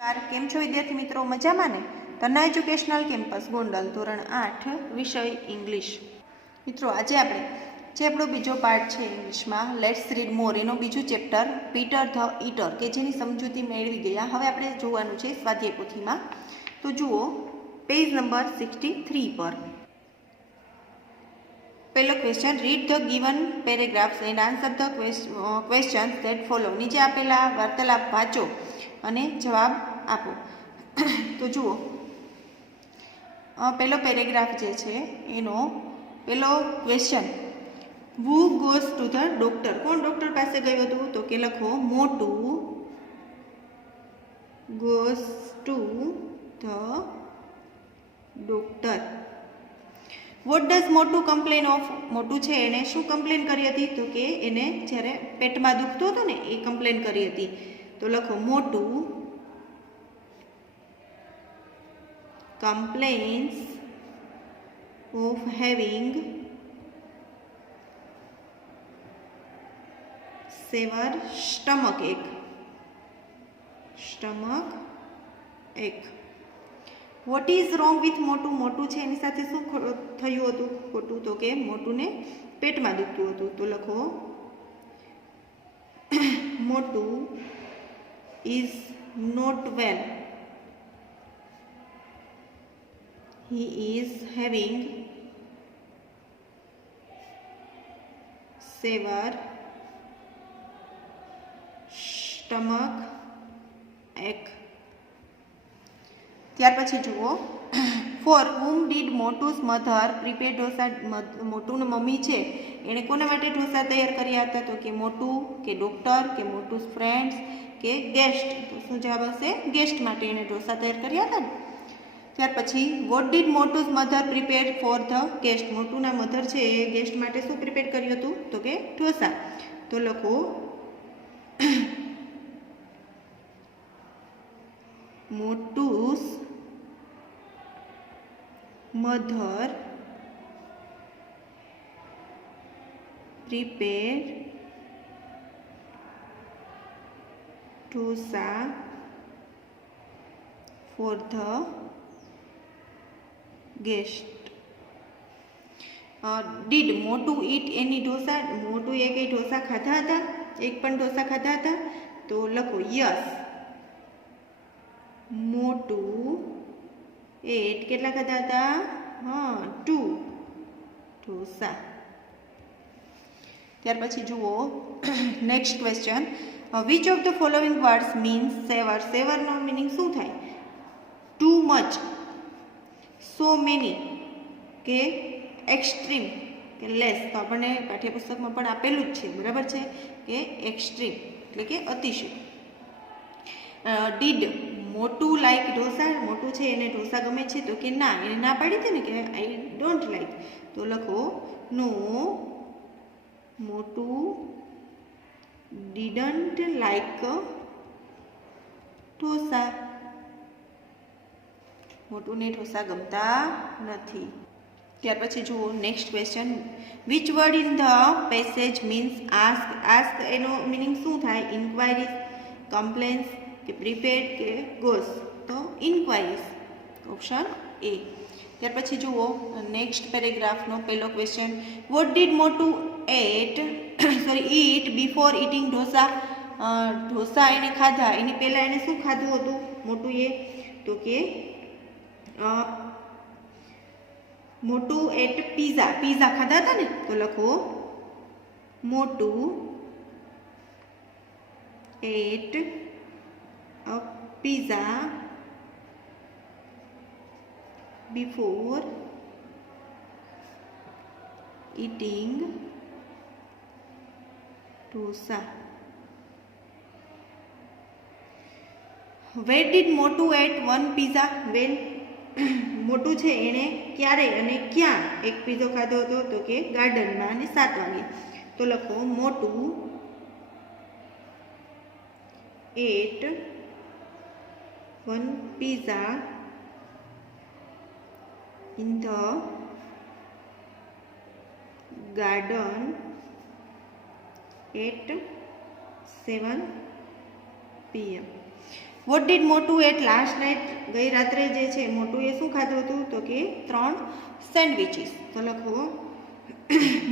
કેમ છો વિદ્યાર્થી મિત્રો? મજામાં ને? તન્ના એજ્યુકેશનલ કેમ્પસ ગોંડલ ધોરણ 8 વિષય ઇંગ્લિશ. મિત્રો આજે આપણે જે આપણો બીજો પાર્ટ છે ઇંગ્લિશમાં લેટ્સ રીડ મોર એનો બીજું ચેપ્ટર પીટર ધ ઈટર કે જેની સમજૂતી મેળવી ગયા. હવે આપણે જોવાનું છે સ્વાધ્યાય પોથીમાં. તો જુઓ પેજ નંબર 63 પર પહેલો question, read the given paragraphs and answer the questions that follow. નીચે આપેલા વાર્તાલાપ વાંચો અને જવાબ આપો. તો જુઓ પહેલો પેરેગ્રાફ જે છે એનો પહેલો question, who goes to the doctor. કોણ ડૉક્ટર પાસે ગયું હતું? તો કે લખો મોટું goes to the doctor. What does મોટું કમ્પ્લેન ઓફ. મોટું છે એને શું કમ્પ્લેન કરી હતી? તો કે એને જ્યારે પેટમાં દુખતું હતું ને એ કમ્પ્લેન કરી હતી. તો લખો મોટું complains of having severe stomach ache. What is wrong with મોટું? મોટું છે એની સાથે શું થયું હતું ખોટું? તો કે મોટુંને પેટમાં દુખતું હતું. તો લખો મોટું is not well. He is having severe stomach ache. ત્યાર પછી જુઓ for whom did Motu's mother prepare dosa. મોટુંની મમ્મી છે એણે કોના માટે ઢોસા તૈયાર કર્યા હતા? તો કે મોટું કે ડૉક્ટર કે મોટું ફ્રેન્ડ્સ કે ગેસ્ટ. તો શું જવાબ હશે? ગેસ્ટ માટે એણે ઢોસા તૈયાર કર્યા હતા ને. ત્યાર પછી what did Motu's mother prepare for the guest. મોટુના મધર છે એ ગેસ્ટ માટે શું પ્રિપેર કર્યું હતું? તો કે ઢોસા. તો લખો Motu's mother prepare dosa for the guest. Did Motu eat એની ઢોસા. મોટું એ કઈ ઢોસા ખાધા હતા? એક પણ ઢોસા ખાધા હતા? તો લખો યસ મોટું એટ કેટલા ખાધા હતા? 2 ઢોસા. ત્યાર પછી જુઓ next question, which of the following words means severe. સેવરનો મિનિંગ શું થાય? ટુ મચ, સો મેની કે એક્સ્ટ્રીમ કે લેસ. તો આપણને પાઠ્યપુસ્તકમાં પણ આપેલું જ છે, બરાબર છે, કે એક્સ્ટ્રીમ એટલે કે અતિશય. ડીડ મોટું લાઈક ઢોસા. મોટું છે એને ઢોસા ગમે છે? તો કે ના, એને ના પાડી હતી ને કે આઈ ડોન્ટ લાઈક. તો લખો નો મોટું ડીડન્ટ લાઈક ઢોસા. મોટુંને ઢોસા ગમતા નથી. ત્યાર પછી જુઓ next question, which word in the passage means ask. Ask એનો મિનિંગ શું થાય? ઇન્ક્વાયરીઝ, કમ્પ્લેન્સ કે પ્રિપેર્ડ કે ગોસ. તો ઇન્ક્વાયરીઝ, ઓપ્શન એ. ત્યાર પછી જુઓ નેક્સ્ટ પેરેગ્રાફનો પહેલો question, what did Motu it before eating dosa. Dosa એને ખાધા એની પહેલાં એને શું ખાધું હતું મોટું એ? તો કે મોટું એટ પીઝા. પીઝા ખાધા હતા ને. તો લખો Motu ate a pizza before eating dosa. Where did Motu ate 1 pizza? when મોટું છે એણે ક્યારે અને ક્યાં એક પીઝો ખાધો હતો? તો કે ગાર્ડનમાં અને 7 વાગે. તો લખો Motu ate 1 pizza in the garden at 7 p.m. What did Motu ate last night, ગઈ રાત્રે જે છે મોટુએ શું ખાધું હતું? તો કે 3 સેન્ડવિચીસ. તો લખો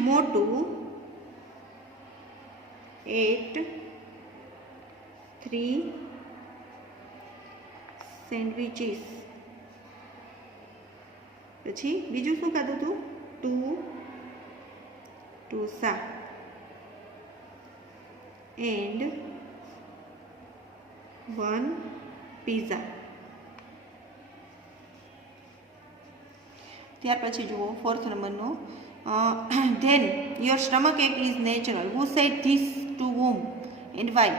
મોટુ એટ 3 સેન્ડવિચીસ. પછી બીજું શું ખાધું હતું? 2 ઢોસા એન્ડ 1 પીઝા. ત્યાર પછી જુઓ 4th નંબરનો, then your stomach ache is natural, who said this to whom and why.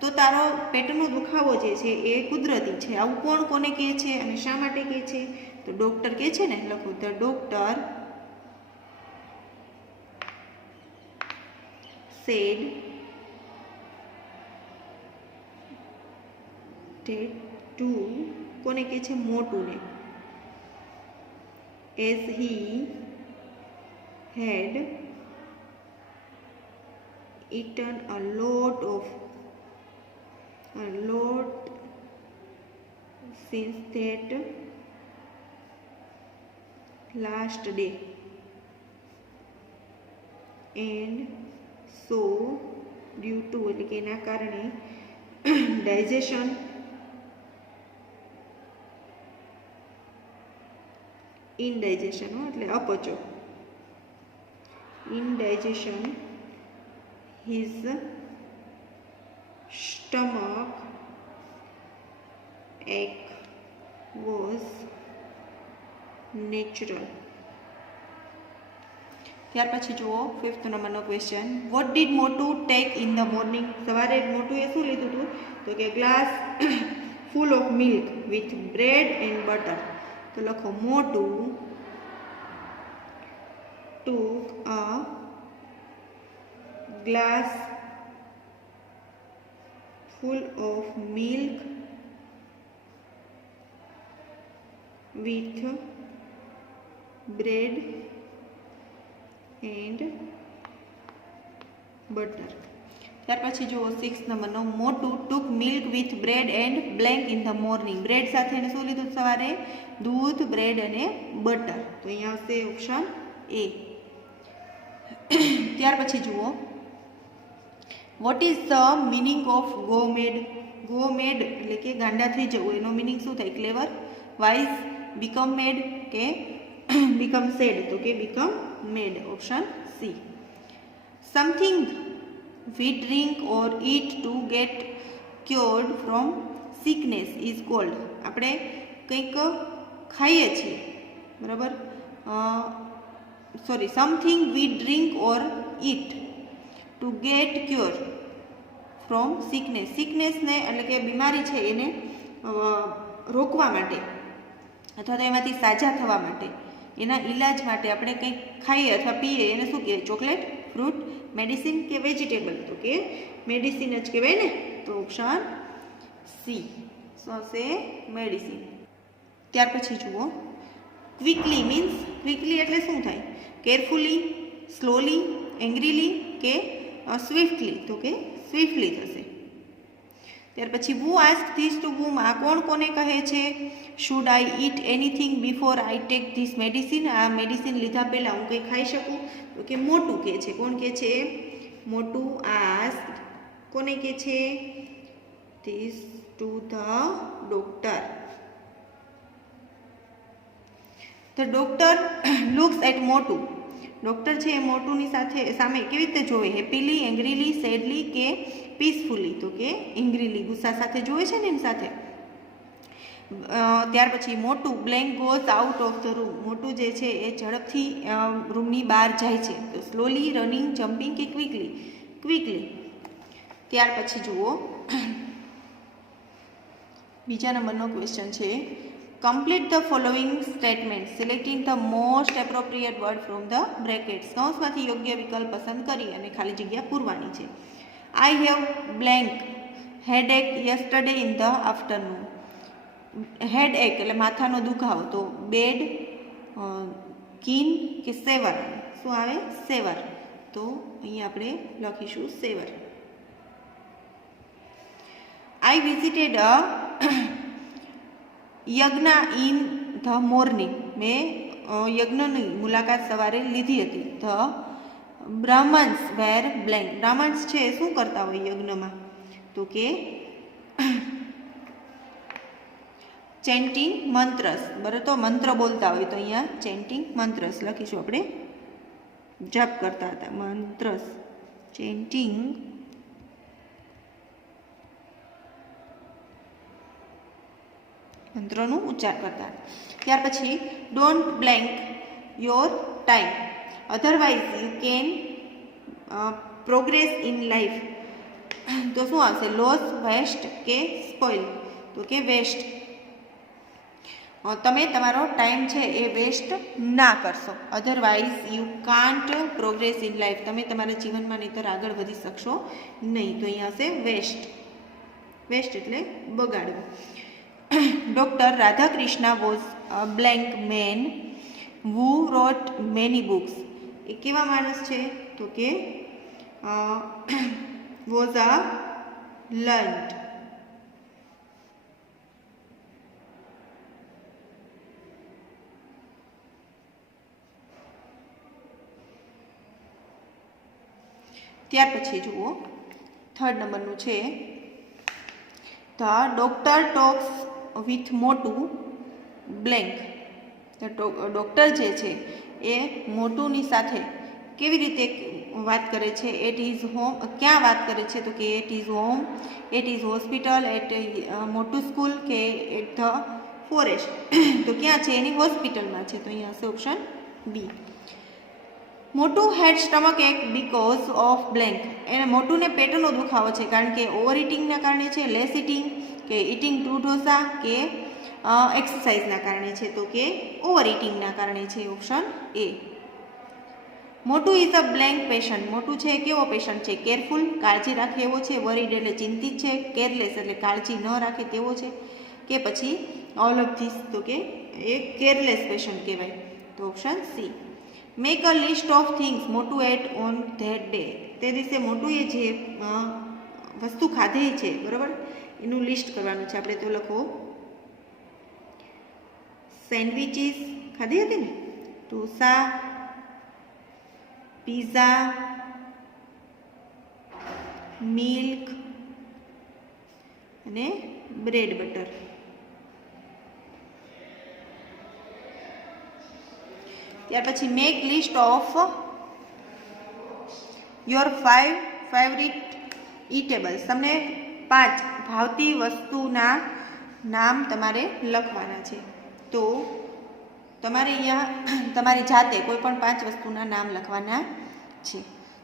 તો તારો પેટનો દુખાવો જે છે એ કુદરતી છે, આવું કોણ કોને કહે છે અને શા માટે કહે છે? તો ડૉક્ટર કહે છે ને. લખો ધ ડૉક્ટર સેડ ટુ, કોને કહે છે? મોટુને. as he had eaten a lot since that last day and so due to એટલે કે એના કારણે digestion indigestion એટલે અપચો, indigestion, his stomach ache was natural. ત્યાર પછી જુઓ 5th નંબરનો ક્વેશ્ચન, વોટ ડીડ મોટુ ટેક ઇન ધ મોર્નિંગ. સવારે મોટુએ શું લીધું હતું? તો કે glass full of milk with bread and butter. તો લખો મોટુ took a glass full of milk with bread and butter. ત્યાર પછી જુઓ 6th નંબરનો, Motu took milk with bread and blank in the morning. Bread સાથે એને શું લીધું સવારે? દૂધ, બ્રેડ અને બટર. તો અહીંયા આવશે ઓપ્શન એ. ત્યાર પછી જુઓ, what is the meaning of go mad. Go mad એટલે કે ગાંડા થઈ જવું, એનો મિનિંગ શું થાય? ક્લેવર, વાઇઝ, બીકમ મેડ કે બીકમ સેડ. તો કે become mad. Option C. Something we drink or eat to get cured from sickness is called. આપણે કંઈક ખાઈએ છીએ, બરાબર? Sorry, something we drink or eat to get cure from sickness. સિકનેસને એટલે કે બીમારી છે એને રોકવા માટે અથવા તો એમાંથી સાજા થવા માટે, એના ઈલાજ માટે આપણે કંઈક ખાઈએ અથવા પીએ એને શું કહેવાય? ચોકલેટ, ફ્રૂટ, મેડિસિન કે વેજીટેબલ? તો કે મેડિસિન જ કહેવાય ને. તો ઓપ્શન સી. શું હશે? મેડિસિન. ત્યાર પછી જુઓ, ક્વિકલી મીન્સ, ક્વિકલી એટલે શું થાય? કેરફુલી, સ્લોલી, એંગ્રીલી કે સ્વિફ્ટલી? તો કે સ્વિફ્ટલી થશે. ત્યાર પછી who ask this to whom, આ કોણ કોને કહે છે? Should I eat anything before I take this medicine, આ મેડિસિન લીધા પહેલાં હું કંઈ ખાઈ શકું? તો કે મોટું કહે છે. કોણ કહે છે? મોટું આસ્ક કોને કહે છે? This to the doctor. The doctor looks at Motu. Doctor છે એ મોટુની સામે કેવી રીતે જોવે? હેપીલી, એંગ્રીલી, સેડલી કે પીસફુલી? તો કે એંગ્રીલી, ગુસ્સા સાથે જોવે છે ને એની સાથે. ત્યાર પછી મોટું blank goes out of the room. મોટું જે છે એ ઝડપથી રૂમની બહાર જાય છે. તો સ્લોલી, રનિંગ, જમ્પિંગ કે ક્વિકલી? ક્વિકલી. ત્યાર પછી જુઓ બીજા નંબરનો ક્વેશ્ચન છે, complete the following statement selecting the most appropriate word from the brackets. કૌંસમાંથી યોગ્ય વિકલ્પ પસંદ કરી અને ખાલી જગ્યા પૂરવાની છે. I have blank headache yesterday in the afternoon. Headache એટલે માથાનો દુખાવો. તો બેડ, કીન કે સેવર? શું આવે? સેવર. તો અહીં આપણે લખીશું સેવર. આઈ વિઝિટેડ અ યજ્ઞ ઇન ધ મોર્નિંગ, મેં યજ્ઞની મુલાકાત સવારે લીધી હતી. ધ બ્રાહ્મન્સ વેર બ્લેન્ક, બ્રાહ્મન્સ છે શું કરતા હોય યજ્ઞમાં, તો કે ચેન્ટિંગ મંત્રસ, બરાબર, તો મંત્ર બોલતા હોય, તો અહીંયા ચેન્ટિંગ મંત્રસ લખીશું આપણે, જપ કરતા હતા, મંત્રસ, ચેન્ટિંગ મંત્રોનું ઉચ્ચાર કરતા. ત્યાર પછી don't blank your time, otherwise you can progress in life, તો શું આવશે, લોસ, વેસ્ટ કે સ્પોઇલ, તો કે વેસ્ટ. તમે તમારો ટાઈમ છે એ વેસ્ટ ના કરશો, otherwise you can't progress in life, તમે તમારા જીવનમાં નહીંતર આગળ વધી શકશો નહીં, તો અહીંયા હશે વેસ્ટ. વેસ્ટ એટલે બગાડવું. Doctor Radhakrishna was a blank man who wrote many books, એ કેવા માણસ છે, તો કે was a learned. ત્યાર પછી જુઓ 3rd નંબરનું છે, ધ ડોક્ટર ટોક્સ વિથ મોટું બ્લેન્ક, ડૉક્ટર જે છે એ મોટુની સાથે કેવી રીતે વાત કરે છે, એટ ઇઝ હોમ, ક્યાં વાત કરે છે, તો કે at is home, at is hospital, at મોટું સ્કૂલ, કે એટ ધ ફોરેસ્ટ, તો ક્યાં છે, એની હોસ્પિટલમાં છે, તો અહીંયા હશે ઓપ્શન બી. મોટું હેડ સ્ટમક એક બીકોઝ ઓફ બ્લેન્ક, એને મોટુંને પેટનો દુખાવો છે કારણ કે ઓવર ઇટિંગના કારણે છે, લેસ ઇટિંગ, કે ઇટિંગ ટુ ઢોસા, કે એક્સરસાઇઝના કારણે છે, તો કે ઓવર ઇટિંગના કારણે છે, ઓપ્શન એ. મોટું ઇઝ અ બ્લેન્ક પેશન્ટ, મોટું છે કેવો પેશન્ટ છે, કેરફુલ, કાળજી રાખે એવો છે, વરીડ એટલે ચિંતિત છે, કેરલેસ એટલે કાળજી ન રાખે તેવો છે, કે પછી ઓલ ઓફ ધીસ, તો કે એ કેરલેસ પેશન્ટ કહેવાય, તો option C. Make a list of things મોટું એટ ઓન ધેટ ડે, તે દિવસે મોટું એ જે વસ્તુ ખાધી છે, બરાબર, એનું લિસ્ટ કરવાનું છે આપણે, તો લખો સેન્ડવિચીસ ખાધી હતી ને, ઢોસા, પીઝા, મિલ્ક અને બ્રેડ બટર. ત્યાર પછી make list of your 5 favourite eatables, તમને 5 ભાવતી વસ્તુના નામ તમારે લખવાના છે, તો તમારે અહીંયા તમારી જાતે કોઈ પણ 5 વસ્તુના નામ લખવાના છે.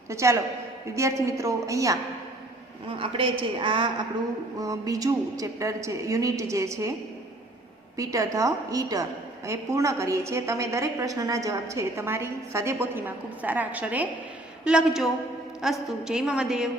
તો ચાલો વિદ્યાર્થી મિત્રો, અહીંયા આપણે જે આ આપણું બીજું ચેપ્ટર છે, યુનિટ જે છે પીટર ધ ઈટર, એ પૂર્ણ કરીએ છીએ. તમે દરેક પ્રશ્નના જવાબ છે તમારી સ્વાધ્યાય પોથીમાં ખૂબ સારા અક્ષરે લખજો. અસ્તુ. જય મહાદેવ.